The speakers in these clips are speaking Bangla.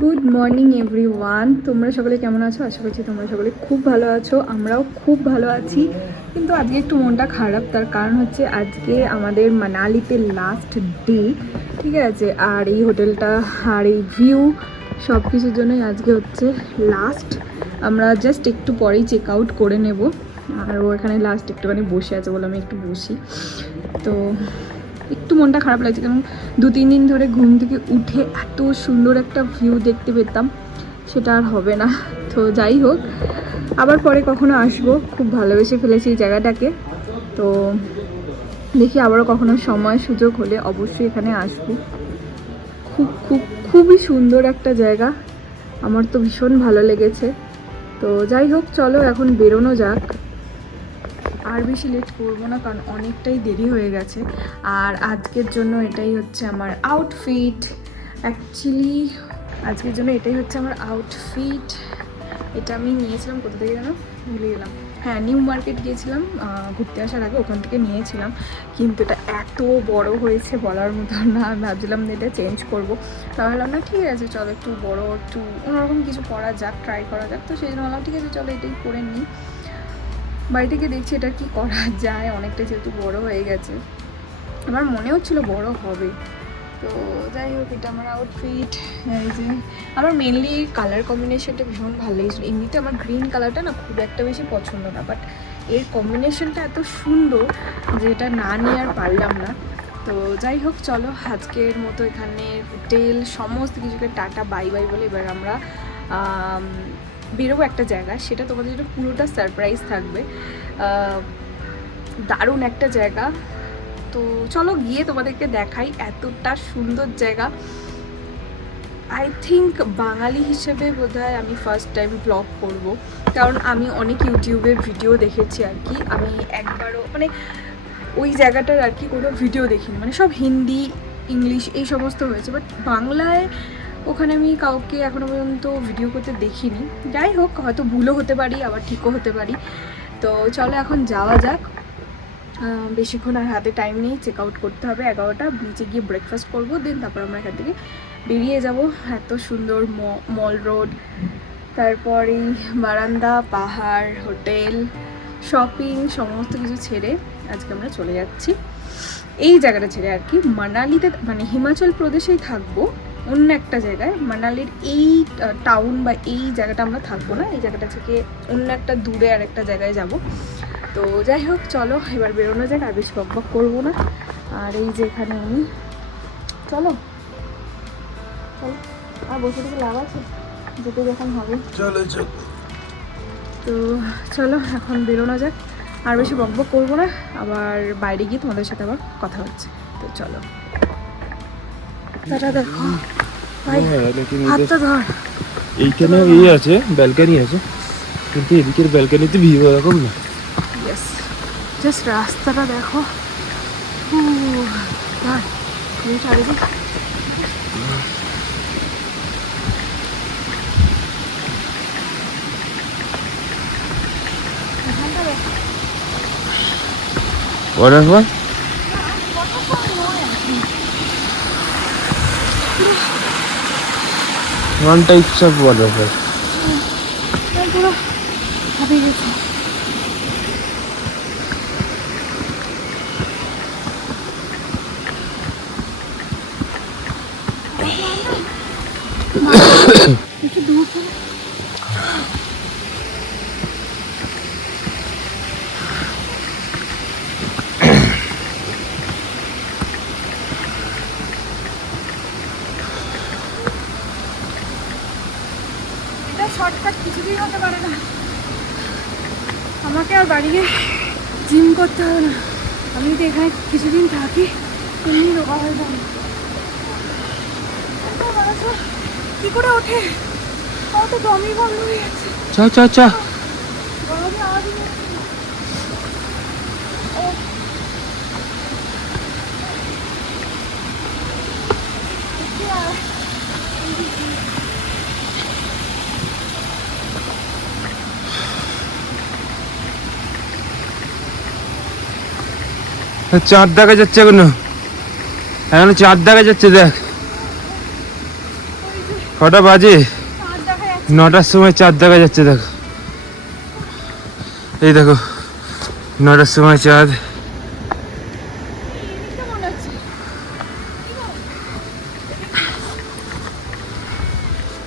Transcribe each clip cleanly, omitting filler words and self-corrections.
গুড মর্নিং এভরিওয়ান, তোমরা সকলে কেমন আছো? আশা করছি তোমরা সকলে খুব ভালো আছো, আমরাও খুব ভালো আছি। কিন্তু আজকে একটু মনটা খারাপ, তার কারণ হচ্ছে আজকে আমাদের মানালিতে লাস্ট ডে, ঠিক আছে? আর এই হোটেলটা আর এই ভিউ সব কিছুর জন্যই আজকে হচ্ছে লাস্ট। আমরা জাস্ট একটু পরেই চেক আউট করে নেব, আর ও এখানে লাস্ট একটুখানি বসে আছে বলে আমি একটু বসি। তো একটু মনটা খারাপ লাগছে, কারণ 2-3 দিন ধরে ঘুম থেকে উঠে এত সুন্দর একটা ভিউ দেখতে পেতাম, সেটা আর হবে না। তো যাই হোক, আবার পরে কখনো আসবো, খুব ভালোবেসে ফেলেছি এই জায়গাটাকে। তো দেখি আবারও কখনো সময় সুযোগ হলে অবশ্যই এখানে আসবো। খুবই সুন্দর একটা জায়গা, আমার তো ভীষণ ভালো লেগেছে। তো যাই হোক, চলো এখন বেরোনো যাক। আর বেশি লেট করবো না, কারণ অনেকটাই দেরি হয়ে গেছে। আর আজকের জন্য এটাই হচ্ছে আমার আউটফিট। অ্যাকচুয়ালি আজকের জন্য এটাই হচ্ছে আমার আউটফিট। এটা আমি নিয়েছিলাম কোথা থেকে যেন ভুলে গেলাম। হ্যাঁ, নিউ মার্কেট গিয়েছিলাম ঘুরতে আসার আগে, ওখান থেকে নিয়েছিলাম। কিন্তু এটা এত বড় হয়েছে বলার মতো না, আমি ভাবছিলাম যে এটা চেঞ্জ করবো। ভাবলাম না, ঠিক আছে চলো একটু বড়, একটু অন্যরকম কিছু করা যাক, ট্রাই করা যাক। তো সেই জন্য বললাম ঠিক আছে চলো এটাই পরে নিই। বাড়ি থেকে দেখছি এটা কি করা যায়, অনেকটা যেহেতু বড় হয়ে গেছে, আমার মনে হচ্ছিলো বড় হবে। তো যাই হোক, এটা আমার আউটফিট। এই যে আমার মেনলি কালার কম্বিনেশনটা ভীষণ ভালো লেগেছিলো। এমনিতে আমার গ্রিন কালারটা না খুব একটা বেশি পছন্দ না, বাট এর কম্বিনেশনটা এত সুন্দর যে এটা না নিয়ে আর পারলাম না। তো যাই হোক, চলো আজকের মতো এখানে হোটেল সমস্ত কিছুকে টাটা বাই বাই বলে এবার আমরা বেরোবো একটা জায়গা, সেটা তোমাদের জন্য পুরোটা সারপ্রাইজ থাকবে। দারুণ একটা জায়গা। তো চলো গিয়ে তোমাদেরকে দেখাই, এতটা সুন্দর জায়গা। আই থিঙ্ক বাঙালি হিসেবে বোধহয় আমি ফার্স্ট টাইম ব্লগ করব, কারণ আমি অনেক ইউটিউবে ভিডিও দেখেছি আর কি, আমি একবারও মানে ওই জায়গাটার আর কি কোনো ভিডিও দেখিনি, মানে সব হিন্দি ইংলিশ এই সমস্ত হয়েছে, বাট বাংলায় ওখানে আমি কাউকে এখনও পর্যন্ত ভিডিও করতে দেখিনি। যাই হোক, হয়তো ভুলও হতে পারি, আবার ঠিকও হতে পারি। তো চলো এখন যাওয়া যাক। বেশিক্ষণ আর হাতে টাইম নেই, চেক আউট করতে হবে 11টা, বিচে গিয়ে ব্রেকফাস্ট করবো, দেন তারপর আমরা এখান থেকে বেরিয়ে যাব। এত সুন্দর মল রোড, তারপর এই বারান্দা, পাহাড়, হোটেল, শপিং সমস্ত কিছু ছেড়ে আজকে আমরা চলে যাচ্ছি এই জায়গাটা ছেড়ে আর কি। মানালিতে মানে হিমাচল প্রদেশেই থাকবো, অন্য একটা জায়গায়। মানালির এই টাউন বা এই জায়গাটা আমরা থাকবো না, এই জায়গাটা থেকে অন্য একটা দূরে আর একটা জায়গায় যাব। তো যাই হোক, চলো এবার বেরোনো যাক, আর বেশি বকবক করবো না। আর এই যে এখানে উনি, চলো চলো, আর বসে থেকে লাভ আছে, যেতে যখন হবে চলো চলো। তো চলো এখন বেরোনো যাক, আর বেশি বকবক করবো না, আবার বাইরে গিয়ে তোমাদের সাথে আবার কথা হচ্ছে। তো চলো, তারা দেখো ভাই, হাতটা ধর। এইখানে এই আছে, ব্যালকনি আছে, কিন্তু এদিকের ব্যালকনিতে ভিউ এরকম না। ইয়েস, জাস্ট রাস্তাটা দেখো। ভাই চারিদিক waterfall, one types of waterfall. পুরো হাঁপিয়ে গেছে। একটু দূর থেকে শর্টকাট কিছুতেই হতে পারে না, আমাকে আর বাড়ি গিয়ে জিম করতে হবে না। আমি যদি এখানে কিছুদিন থাকি এমনি রোগা হয়ে যাবে। কি করে ওঠে, তো দমই বন্ধ হয়ে যাচ্ছে। চা চা চা, গরমে আওয়াজই চাঁদ দেখা যাচ্ছে, এখনো চাঁদ দেখা যাচ্ছে, দেখ। কটা বাজে? 9টার সময় চাঁদ দেখা যাচ্ছে। দেখো এই দেখো 9টার সময় চাঁদ।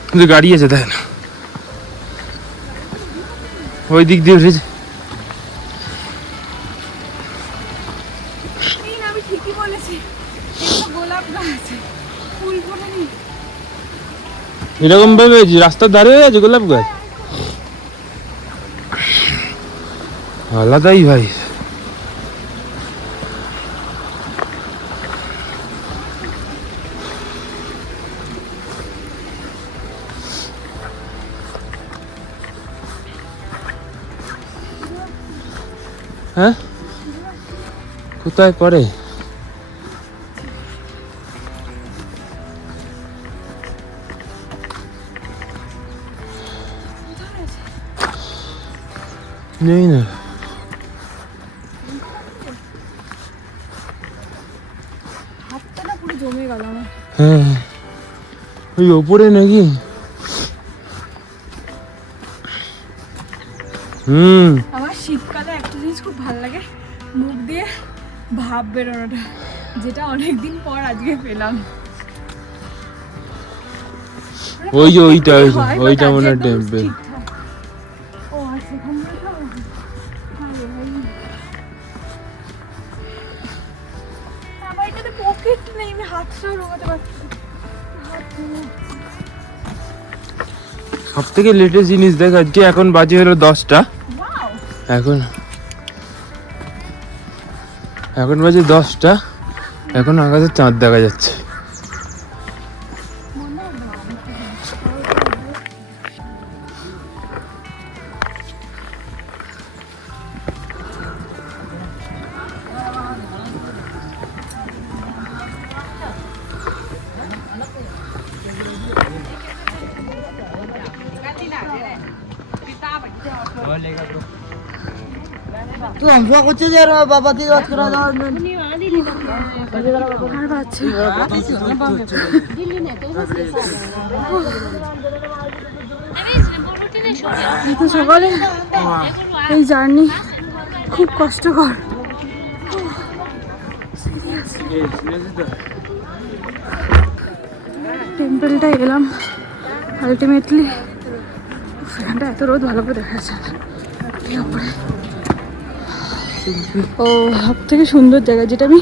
কিন্তু গাড়ি আছে দেখ না, ওই দিক দিয়ে উঠেছে। আমি ঠিকই বলেছি, গোলাপ গাছ ফুল ফোটেনি। এরকম ভাবে রাস্তার ধারে আছে গোলাপ গাছ, আলাদাই ভাই। হ্যাঁ কোথায় পড়ে? নেই না, হাতটা পুরো জমে গেল আমার। হ্যাঁ ওই ওপরে নাকি। আমার শীতকালে একটা জিনিস খুব ভালো লাগে, মুখ দিয়ে ভাপ বেরোনোটা, যেটা অনেকদিন পর আজকে পেলাম। ওই যে ওইটা হয়, but ওইটা মনে হয় আজকে একদম টেম্পল। ঠিকঠাক। ও আচ্ছা, এখান থেকে খাবো? আরে ভাই, আমার এটাতে পকেট নেই, আমি হাতটাও ঢোকাতে পারছি না। সব থেকে লেটেস্ট জিনিস দেখ আজকে। এখন বাজে হলো 10টা। Wow! এখন বাজে 10টা, এখন আকাশে চাঁদ দেখা যাচ্ছে। तू हमको कुछ दे रहा है बाबा की बात करा दो আর বাচ্চা এত সকালে এই জার্নি খুব কষ্টকর। টেম্পলটা এলাম আলটিমেটলি। এখানটা এত রোদ ভালো করে দেখা যাচ্ছে না। ও সব থেকে সুন্দর জায়গা, যেটা আমি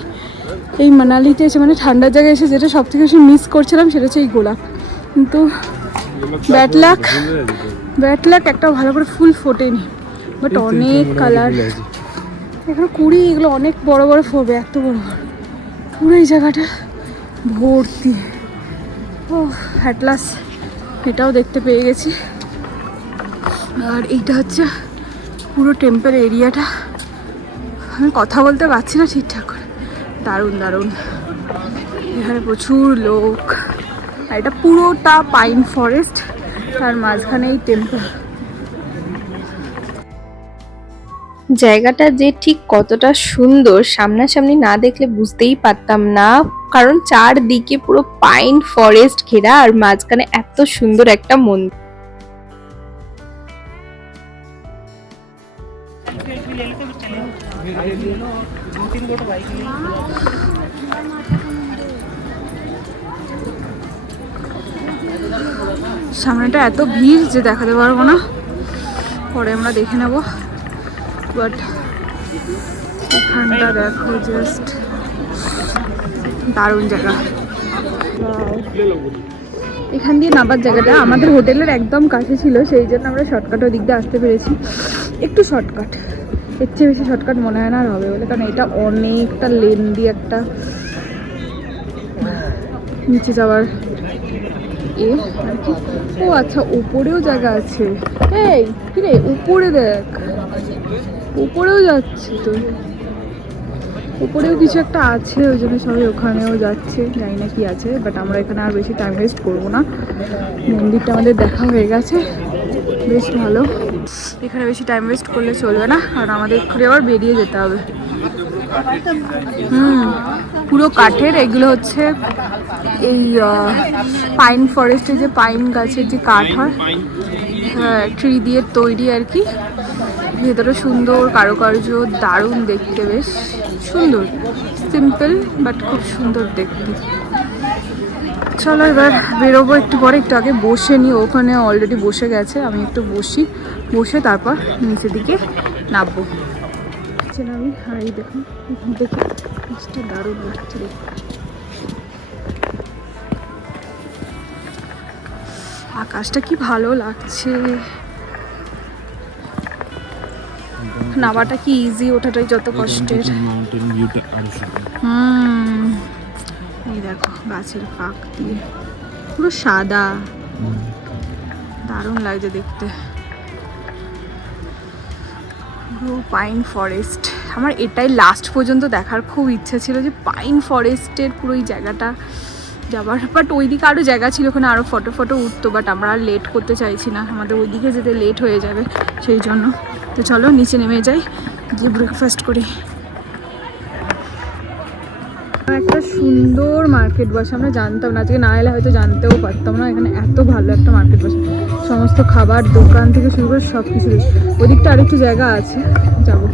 এই মানালিতে এসে, মানে ঠান্ডার জায়গায় এসে যেটা সব থেকে বেশি মিস করছিলাম, সেটা হচ্ছে এই গোলাপ। কিন্তু ব্যাড লাক একটা ভালো করে ফুল ফোটেনি, বাট অনেক কালার। এখানে কুড়ি, এগুলো অনেক বড় বড় ফোবে, এত বড় বড়। পুরো এই জায়গাটা ভর্তি। ও অ্যাটলাস এটাও দেখতে পেয়ে গেছি। আর এইটা হচ্ছে পুরো টেম্পল এরিয়াটা। আমি কথা বলতে পারছি না ঠিকঠাক করে। দারুণ দারুণ, এখানে প্রচুর লোক। আর এটা পুরোটা পাইন ফরেস্ট, তার মাঝখানে এই টেম্পল। জায়গাটা যে ঠিক কতটা সুন্দর সামনাসামনি না দেখলে বুঝতেই পারতাম না, কারণ চারদিকে পুরো পাইন ফরেস্ট ঘেরা আর মাঝখানে এত সুন্দর একটা মন্দির। সামনেটা এত ভিড় যে দেখাতে পারবো না, পরে আমরা দেখে নেব। বাট এখানটা দেখো, জাস্ট দারুণ জায়গা। এখান দিয়ে নামার জায়গাটা আমাদের হোটেলের একদম কাছে ছিল, সেই জন্য আমরা শর্টকাট ওই দিক দিয়ে আসতে পেরেছি। একটু শর্টকাট, এর চেয়ে বেশি শর্টকাট মনে হয় না আর হবে বলে, কারণ এটা অনেকটা লেন্দি একটা নিচে যাওয়ার এ আর কি। ও আচ্ছা, উপরেও জায়গা আছে। এই কিরে, উপরে দেখ, উপরেও যাচ্ছে তো, উপরেও কিছু একটা আছে, ওই জন্য সবাই ওখানেও যাচ্ছে। জানি না কি আছে, বাট আমরা এখানে আর বেশি টাইম ওয়েস্ট করবো না। মন্দিরটা আমাদের দেখা হয়ে গেছে, বেশ ভালো। এখানে বেশি টাইম ওয়েস্ট করলে চলবে না, কারণ আমাদের এক্ষুনি আবার বেরিয়ে যেতে হবে। পুরো কাঠের। এগুলো হচ্ছে এই পাইন ফরেস্টে যে পাইন গাছের যে কাঠ হয়, হ্যাঁ, ট্রি দিয়ে তৈরি আর কি। ভেতরে সুন্দর কারুকার্য, দারুণ দেখতে, বেশ সুন্দর, সিম্পল বাট খুব সুন্দর দেখতে। চলো এবার বেরোবো একটু পরে, একটু আগে বসে নিই, ওখানে অলরেডি বসে গেছে, আমি একটু বসি, বসে তারপর নিচের দিকে নামবো। আমি হাই দেখুন, এখান থেকে দারুণ লাগছে দেখতে। আকাশটা কি ভালো লাগছে, নামাটা কি ইজি, ওঠাটাই যত কষ্টের। এই দেখো গাছের ফাঁক দিয়ে পুরো সাদা, দারুণ লাগছে দেখতে। পুরো পাইন ফরেস্ট, আমার এটাই লাস্ট পর্যন্ত দেখার খুব ইচ্ছা ছিল, যে পাইন ফরেস্টের পুরো এই জায়গাটা যাবার। বাট ওইদিকে আরও জায়গা ছিল, ওখানে আরও ফটো উঠতো, বাট আমরা আর লেট করতে চাইছি না, আমাদের ওইদিকে যেতে লেট হয়ে যাবে সেই জন্য। তো চলো নিচে নেমে যাই, গিয়ে ব্রেকফাস্ট করি। একটা সুন্দর মার্কেট বসে, আমরা জানতাম না, আজকে না এলে হয়তো জানতেও পারতাম না এখানে এত ভালো একটা মার্কেট বসে, সমস্ত খাবার দোকান থেকে শুরু করে সব কিছু। ওদিকটা আরেকটু জায়গা আছে, যাবো।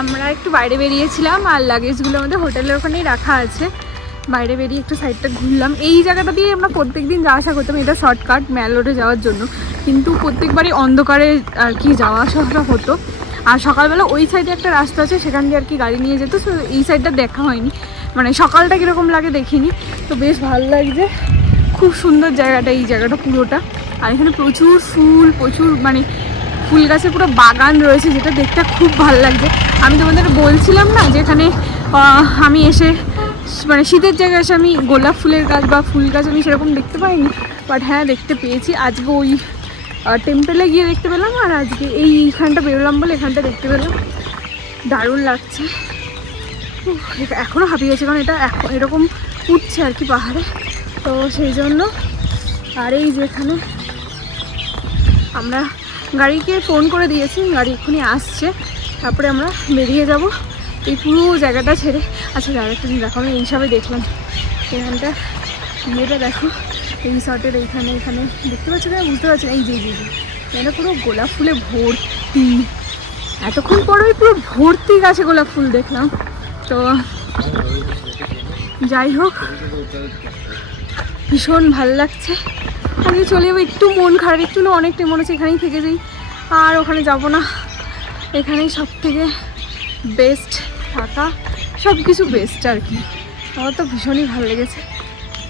আমরা একটু বাইরে বেরিয়েছিলাম, আর লাগেজগুলো আমাদের হোটেলের ওখানেই রাখা আছে। বাইরে বেরিয়ে একটু সাইডটা ঘুরলাম। এই জায়গাটা দিয়ে আমরা প্রত্যেক দিন যাওয়া আসা করতাম, এটা শর্টকাট ম্যাল রোডে যাওয়ার জন্য, কিন্তু প্রত্যেকবারই অন্ধকারে আর কি যাওয়া আসাটা হতো। আর সকালবেলা ওই সাইডে একটা রাস্তা আছে, সেখান দিয়ে আর কি গাড়ি নিয়ে যেত, তো এই সাইডটা দেখা হয়নি, মানে সকালটা কীরকম লাগে দেখিনি। তো বেশ ভালো লাগছে, খুব সুন্দর জায়গাটা, এই জায়গাটা পুরোটা। আর এখানে প্রচুর ফুল, প্রচুর মানে ফুল গাছে পুরো বাগান রয়েছে, যেটা দেখতে খুব ভালো লাগছে। আমি তোমাদের বলছিলাম না যে এখানে আমি এসে মানে শীতের জায়গায় এসে আমি গোলাপ ফুলের গাছ বা ফুল গাছ আমি সেরকম দেখতে পাইনি, বাট হ্যাঁ দেখতে পেয়েছি আজকে ওই টেম্পেলে গিয়ে দেখতে পেলাম, আর আজকে এইখানটা বেরোলাম বলে এখানটা দেখতে পেলাম, দারুণ লাগছে। এখনও হাঁপিয়ে গেছে, কারণ এটা এরকম উঠছে আর কি পাহাড়ে, তো সেই জন্য। আর এই যেখানে আমরা গাড়িকে ফোন করে দিয়েছি, গাড়ি এক্ষুনি আসছে, তারপরে আমরা বেরিয়ে যাব এই পুরো জায়গাটা ছেড়ে। আচ্ছা আরেকটা জিনিস দেখো, আমি এইসবে দেখলাম এখানটা, ইয়েটা দেখো, এই রিসর্টের এখানে দেখতে পাচ্ছি না, বুঝতে পারছি না, এই যে এটা পুরো গোলাপ ফুলে ভর্তি, এতক্ষণ পরে পুরো ভর্তি গাছে গোলাপ ফুল দেখলাম। তো যাই হোক, ভীষণ ভালো লাগছে। আমি চলে যাবো, একটু মন খারাপ, একটু না অনেকটাই মনে হচ্ছে এখানেই থেকে যাই, আর ওখানে যাব না, এখানেই সব থেকে বেস্ট থাকা, সব কিছু বেস্ট আর কি। আমার তো ভীষণই ভালো লেগেছে।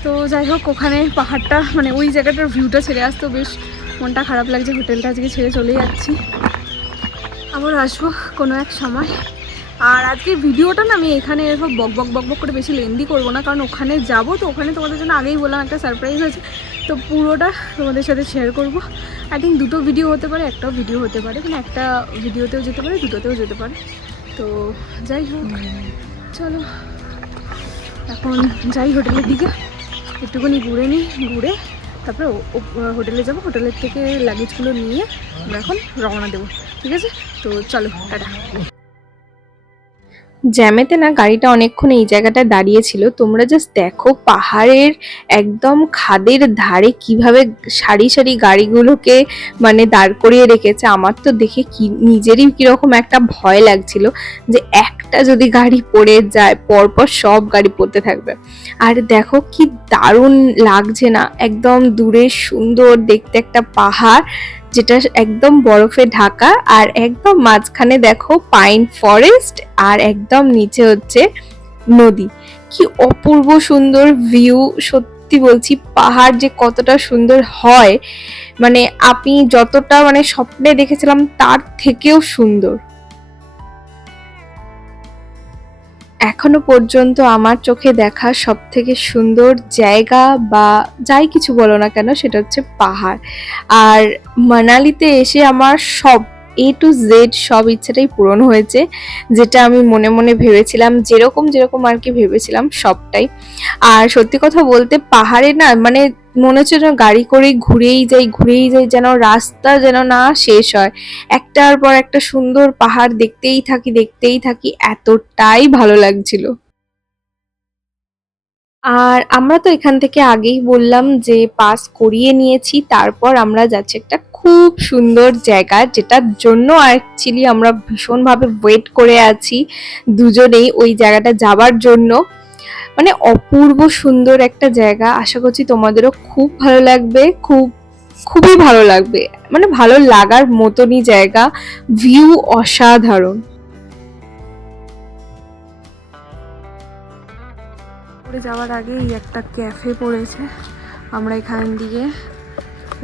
তো যাই হোক, ওখানে পাহাড়টা মানে ওই জায়গাটার ভিউটা ছেড়ে আসতেও বেশ মনটা খারাপ লাগছে, হোটেলটা আজকে ছেড়ে চলে যাচ্ছি, আবার আসবো কোনো এক সময়। আর আজকের ভিডিওটা না আমি এখানে এরকম বক করে বেশি লেন্দি করবো না, কারণ ওখানে যাব, তো ওখানে তোমাদের জন্য আগেই বললাম একটা সারপ্রাইজ আছে, তো পুরোটা তোমাদের সাথে শেয়ার করব। আই থিঙ্ক দুটো ভিডিও হতে পারে, একটাও ভিডিও হতে পারে, মানে একটা ভিডিওতেও যেতে পারে, দুটোতেও যেতে পারে। তো যাই হোক, চলো এখন যাই হোটেলের দিকে, একটুখানি ঘুরে নিই, ঘুরে তারপরে হোটেলে যাব, হোটেলের থেকে লাগেজগুলো নিয়ে আমরা এখন রওনা দেবো, ঠিক আছে? তো চলো, টাটা। জ্যামেতে না গাড়িটা অনেকক্ষণ এই জায়গাটায় দাঁড়িয়েছিল। তোমরা জাস্ট দেখো পাহাড়ের একদম খাদের ধারে কিভাবে সারি সারি গাড়িগুলোকে মানে দাঁড় করিয়ে রেখেছে। আমার তো দেখে কি নিজেরই কিরকম একটা ভয় লাগছিল যে একটা যদি গাড়ি পড়ে যায় পরপর সব গাড়ি পড়তে থাকবে। আর দেখো কি দারুণ লাগছে না, একদম দূরে সুন্দর দেখতে একটা পাহাড় যেটা একদম বরফে ঢাকা, আর একদম মাঝখানে দেখো পাইন ফরেস্ট, আর একদম নিচে হচ্ছে নদী। কি অপূর্ব সুন্দর ভিউ, সত্যি বলছি পাহাড় যে কতটা সুন্দর হয় মানে আমি যতটা মানে স্বপ্নে দেখেছিলাম তার থেকেও সুন্দর। এখনো পর্যন্ত আমার চোখে দেখা সব থেকে সুন্দর জায়গা বা যাই কিছু বলো না কেন সেটা হচ্ছে পাহাড়। আর মানালিতে এসে আমার সব A to Z সব ইচ্ছাটাই পূরণ হয়েছে, যেটা আমি মনে মনে ভেবেছিলাম, যেরকম আর কি ভেবেছিলাম সবটাই। আর সত্যি কথা বলতে পাহাড়ে না মানে মনে হচ্ছে যেন গাড়ি করে ঘুরেই যাই, যেন রাস্তা যেন না শেষ হয়। একটার পর একটা সুন্দর পাহাড় দেখতেই থাকি, এতটাই ভালো লাগছিল। আর আমরা তো এখান থেকে আগেই বললাম যে পাস করিয়ে নিয়েছি, তারপর আমরা যাচ্ছি একটা খুব সুন্দর জায়গা, যেটার জন্য অ্যাকচুয়ালি আমরা ভীষণভাবে ওয়েট করে আছি দুজনেই ওই জায়গাটা যাবার জন্য। মানে অপূর্ব সুন্দর একটা জায়গা, আশা করছি তোমাদেরও খুব ভালো লাগবে, খুবই ভালো লাগবে, মানে ভালো লাগার মতনই জায়গা, ভিউ অসাধারণ। উপরে যাওয়ার আগেই একটা ক্যাফে পড়েছে, আমরা এখান দিয়ে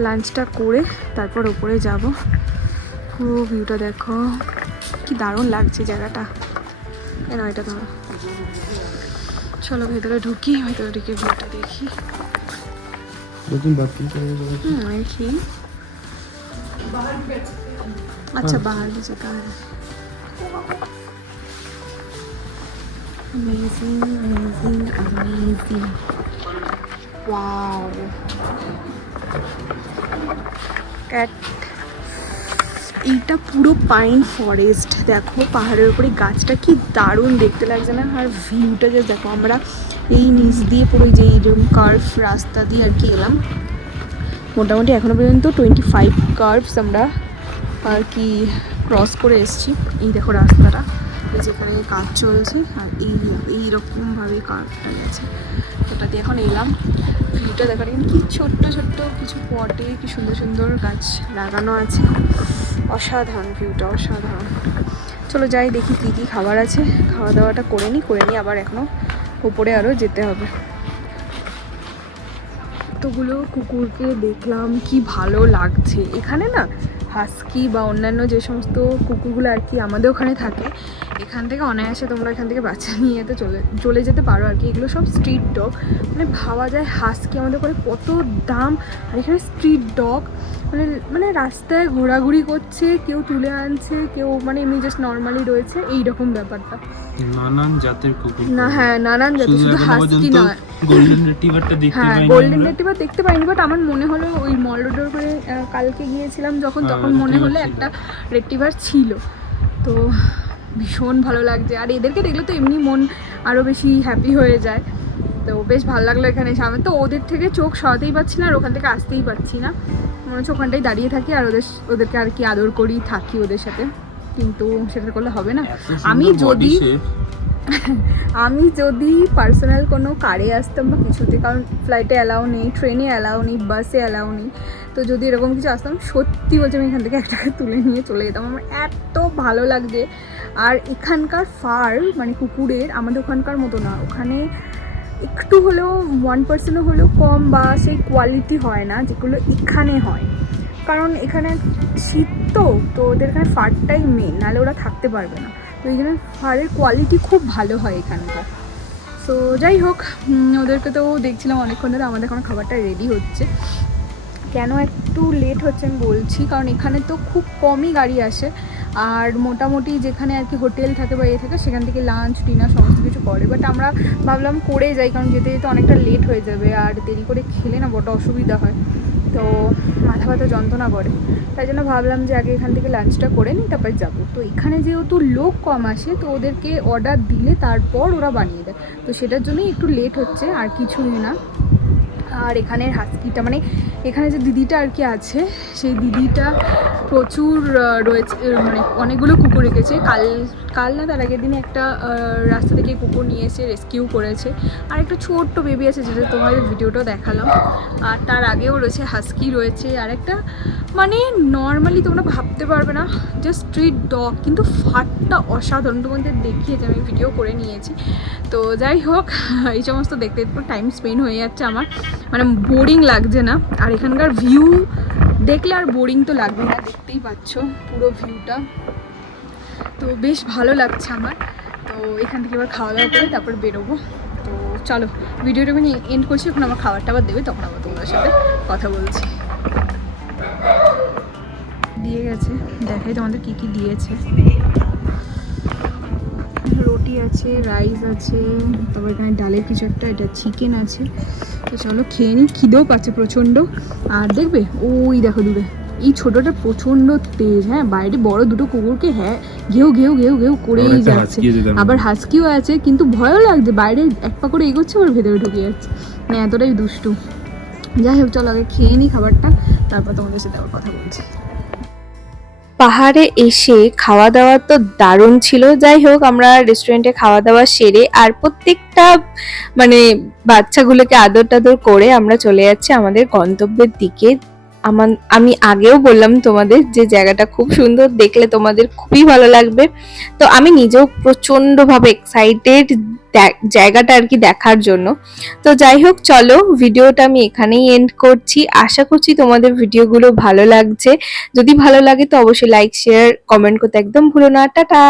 লাঞ্চটা করে তারপর উপরে যাব। পুরো ভিউটা দেখো, কি দারুণ লাগছে জায়গাটা। কেন এটা ধরো, চলো ভেতরে ঢুকি, ভেতরে ঢুকে ভিউটা দেখি। দেখি अच्छा बाहर भी जगह है। Amazing, amazing, amazing. Wow. Cat. এইটা পুরো পাইন ফরেস্ট, দেখো পাহাড়ের উপরে গাছটা কি দারুণ দেখতে লাগছে না? আর ভিউটা যে দেখো, আমরা এই নিচ দিয়ে পুরো যে এইরকম কার্ভ রাস্তা দিয়ে আর কি এলাম। মোটামুটি এখনো পর্যন্ত 25 কার্ভস আমরা আর কি ক্রস করে এসেছি। এই দেখো রাস্তাটা, এই যেখানে কাজ চলছে, আর এইরকমভাবে কার্ভটা গেছে, ওটা দিয়ে এখন এলাম। ভিউটা দেখার কি ছোট্ট ছোট্ট কিছু পটে কি সুন্দর সুন্দর গাছ লাগানো আছে, অসাধারণ ভিউটা, অসাধারণ। চলো যাই দেখি কী কী খাবার আছে, খাওয়া দাওয়াটা করে নিই, আবার এখনও উপরে আরও যেতে হবে। এতগুলো কুকুরকে দেখলাম, কি ভালো লাগছে। এখানে না হাস্কি বা অন্যান্য যে সমস্ত কুকুরগুলো আর কি আমাদের ওখানে থাকে, এখান থেকে অনায়াসে তোমরা এখান থেকে বাচ্চা নিয়ে চলে যেতে পারো আর কি। এগুলো সব স্ট্রিট ডগ, মানে ভাবা যায় হাস্কি আমাদের ওখানে কত দাম, আর এখানে স্ট্রিট ডগ মানে রাস্তায় ঘোরাঘুরি করছে, কেউ তুলে আনছে, কেউ মানে এমনি জাস্ট নর্মালি রয়েছে, এইরকম ব্যাপারটা। নানান জাতের কুকুর না, হ্যাঁ নানান জাতের, শুধু হাস্কি নয়। গোল্ডেন রিট্রিভারটা দেখতে পাইনি, হ্যাঁ গোল্ডেন রিট্রিভার দেখতে পাইনি, বাট আমার মনে হলো ওই মল রোডের ওখানে কালকে গিয়েছিলাম যখন, তখন মনে হলো একটা রিট্রিভার ছিল। তো ভীষণ ভালো লাগছে, আর এদেরকে দেখলে তো এমনি মন আরও বেশি হ্যাপি হয়ে যায়। তো বেশ ভালো লাগলো এখানে এসে। আমি তো ওদের থেকে চোখ সরাতেই পারছি না, আর ওখান থেকে আসতেই পারছি না, মনে হচ্ছে ওখানটাই দাঁড়িয়ে থাকি আর ওদেরকে আর কি আদর করি, থাকি ওদের সাথে, কিন্তু সেটা করলে হবে না। আমি যদি পার্সোনাল কোনো কারে আসতাম বা কিছুতে, কারণ ফ্লাইটে অ্যালাউ নেই, ট্রেনে অ্যালাউ নেই, বাসে অ্যালাউ নেই, তো যদি এরকম কিছু আসতাম সত্যি বলছি আমি এখান থেকে একটাকে তুলে নিয়ে চলে যেতাম। আমার এত ভালো লাগছে। আর এখানকার ফার মানে কুকুরের আমাদের ওখানকার মতো না, ওখানে একটু হলেও 1% হলেও কম বা সেই কোয়ালিটি হয় না যেগুলো এখানে হয়, কারণ এখানে শীত তো ওদের এখানে ফারটাই মেন, নাহলে ওরা থাকতে পারবে না। তো এই জন্য ফারের কোয়ালিটি খুব ভালো হয় এখানকার। সো যাই হোক, ওদেরকে তো দেখছিলাম অনেকক্ষণ ধরে। আমাদের এখন খাবারটা রেডি হচ্ছে। কেন একটু লেট হচ্ছে আমি বলছি, কারণ এখানে তো খুব কমই গাড়ি আসে, আর মোটামুটি যেখানে আর কি হোটেল থাকে বা থাকে সেখান থেকে লাঞ্চ ডিনার সমস্ত কিছু করে। বাট আমরা ভাবলাম করে যাই, কারণ যেতে যেতে অনেকটা লেট হয়ে যাবে, আর দেরি করে খেলে না বড় অসুবিধা হয়, তো মাথা ব্যথা যন্ত্রণা করে। তাই জন্য ভাবলাম যে আগে এখান থেকে লাঞ্চটা করে নিই, তারপর যাবো। তো এখানে যেহেতু লোক কম আসে, তো ওদেরকে অর্ডার দিলে তারপর ওরা বানিয়ে দেয়, তো সেটার জন্যই একটু লেট হচ্ছে, আর কিছুই না। আর এখানের হাস্কিটা মানে এখানে যে দিদিটা আর কি আছে, সেই দিদিটা প্রচুর রয়েছে, মানে অনেকগুলো কুকুর রেখেছে। কাল না তার আগের দিনে একটা রাস্তা থেকে কুকুর নিয়ে এসে রেস্কিউ করেছে, আর একটা ছোট্ট বেবি আছে যেটা তোমাদের ভিডিওটাও দেখালাম। আর তার আগেও রয়েছে হাস্কি রয়েছে, আর একটা মানে নর্মালি তোমরা ভাবতে পারবে না, জাস্ট স্ট্রিট ডগ, কিন্তু ফাটটা অসাধারণ। তোমাদের দেখিয়েছি, আমি ভিডিও করে নিয়েছি। তো যাই হোক, এই সমস্ত দেখতে দেখতে টাইম স্পেন্ড হয়ে যাচ্ছে আমার, মানে বোরিং লাগছে না। আর এখানকার ভিউ দেখলে আর বোরিং তো লাগবে না, দেখতেই পাচ্ছ পুরো ভিউটা, তো বেশ ভালো লাগছে আমার। তো এখান থেকে এবার খাওয়া দাওয়া করে তারপর বেরোবো। তো চলো ভিডিওটা আমি এন্ড করছি, এখন আমার খাবারটা আবার দেবে, তখন আবার তোমাদের সাথে কথা বলছি। দিয়ে গেছে, দেখাই তোমাদের কী কী দিয়েছে। রোড রুটি আছে, রাইস আছে, তারপর এখানে ডালের কিছু একটা, এটা চিকেন আছে। তো চলো খেয়ে নিই, খিদেও পাচ্ছে প্রচণ্ড। আর দেখবে ওই দেখো দূরে এই ছোটটা প্রচণ্ড তেজ, হ্যাঁ বাইরে বড় দুটো কুকুরকে হ্যাঁ ঘেউ ঘেউ ঘেউ ঘেউ করেই একটা যাচ্ছে। husky আছে তার মধ্যে। আবার হাস্কিও আছে, কিন্তু ভয়ও লাগছে, বাইরে এক পা করে এগোচ্ছে ওর ভেতরে ঢুকে যাচ্ছে, মানে এতটাই দুষ্টু। যাই হোক চলো আগে খেয়ে নিই খাবারটা, তারপর তোমাদের সাথে আবার কথা বলছি। পাহাড়ে এসে খাওয়া দাওয়া তো দারুণ ছিল। যাই হোক আমরা রেস্টুরেন্টে খাওয়া দাওয়া সেরে আর প্রত্যেকটা মানে বাচ্চাগুলোকে আদর টাদর করে আমরা চলে যাচ্ছি আমাদের গন্তব্যের দিকে। আমি আগেও বললাম তোমাদের যে জায়গাটা খুব সুন্দর, দেখলে তোমাদের খুবই ভালো লাগবে। তো আমি নিজেও প্রচন্ডভাবে এক্সাইটেড জায়গাটা আর কি দেখার জন্য। তো যাই হোক চলো ভিডিওটা আমি এখানেই এন্ড করছি। আশা করছি তোমাদের ভিডিওগুলো ভালো লাগছে। যদি ভালো লাগে তো অবশ্যই লাইক শেয়ার কমেন্ট করতে একদম ভুলো না। টাটা।